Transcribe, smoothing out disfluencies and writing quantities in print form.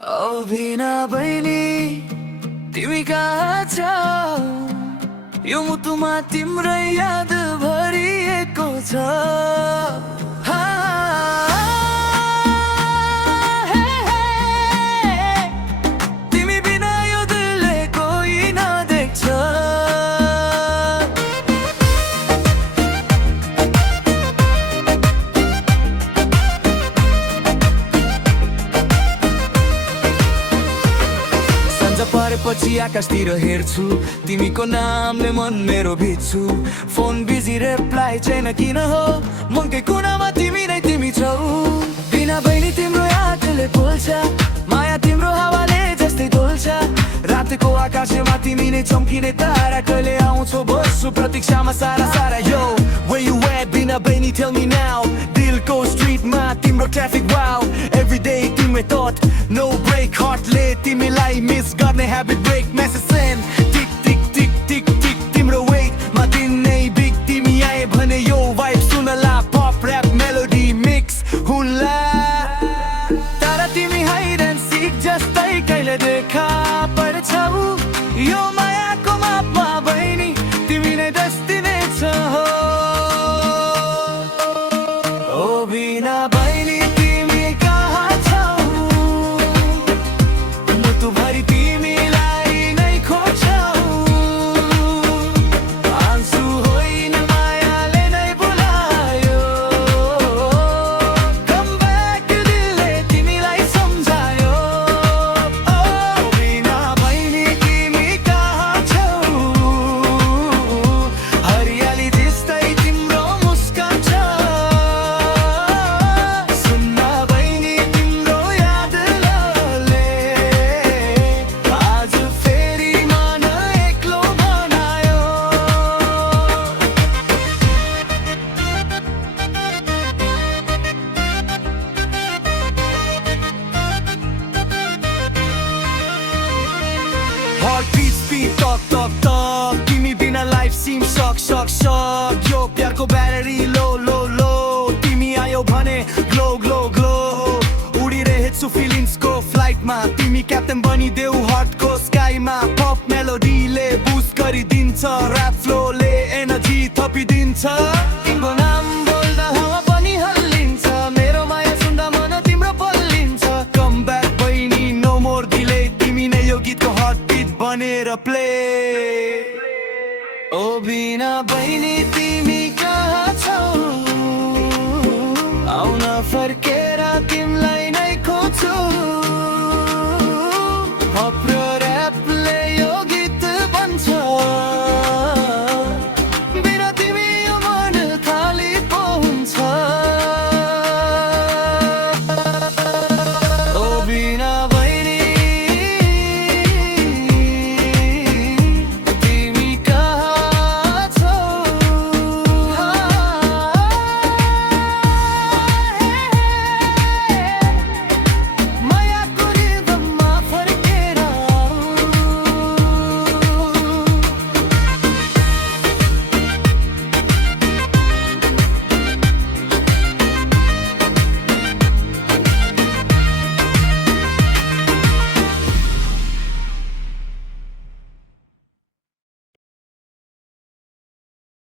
ओ बिना बहिनी तिमी कहाँ छौ? यो मुटुमा तिम्रै याद भरिएको छ। तिमी बिना यो दिलले कोही नदेख्छ। परेपछि आकाशतिर हेर्छु, तिमीको नामले मन मेरो भिज्छु। फोन बिजी रिप्लाई छैन किन हो? मनकै कुनामा तिमी नै तिमी छौ। बिना बहिनी तिम्रो यादले बोल्छ, माया तिम्रो हावाले जस्तै डोल्छ। रातको आकाशमा तिमी नै चम्किने तारा, कहिले आउँछौ बस्छु प्रतीक्षामा सारा सारा। यो where you at बिना बहिनी tell me now? दिलको स्ट्रिटमा तिम्रो ट्राफिक वाउ, every day तिम्रो थट no break, heartले तिमीलाई मिस गर्ने habit break. Message send टिक टिक टिक टिक टिक तिम्रो वेटमा दिन नै बिग। तिमी आए भने यो वाइब सुनला, पप ऱ्याप मेलोडी मिक्स हुन्ला। तर तिमी हाइड एन्ड सिक जस्तै कहिले देखा पर्छौ। यो मायाको मापमा बहिनी तिमी नै डेस्टिनेसन हो। ओ बिना बहिनी तिमी कहाँ छौ? मुटुभरि तिमीलाई नै खोज्छौ। आँसु होइन मायाले नै बोलायो। कम ब्याक यो दिलले तिमीलाई सम्झायो। ओ बिना बहिनी तिमी कहाँ छौ? हरियाली जस्तै तिम्रो मुस्कान छ। सुन्न बहिनी तिम्रो यादले आज फेरि मन एक्लो बनायो। Heart beat speed टक टक टक, तिमी बिना लाइफ सिम सक सक सक। यो प्यारको ब्याट्री लो लो लो, तिमी आयो भने ग्लो ग्लो ग्लो। उडिरहेछु फिलिङ्सको फ्लाइटमा, तिमी क्याप्टेन बनिदेऊ हार्टको स्काईमा। पप मेलोडीले बुस्ट गरिदिन्छ, ऱ्याप फ्लोले एनर्जी थपिदिन्छ। तिम्रो नाम बोल्दा हावा पनि हल्लिन्छ, मेरो माया सुन्दा मन तिम्रो पल्लिन्छ। कम ब्याक बहिनी नो मोर डिले, तिमी नै यो गीतको हार्ट बिट बनेर प्ले। ओ बिना बहिनी तिमी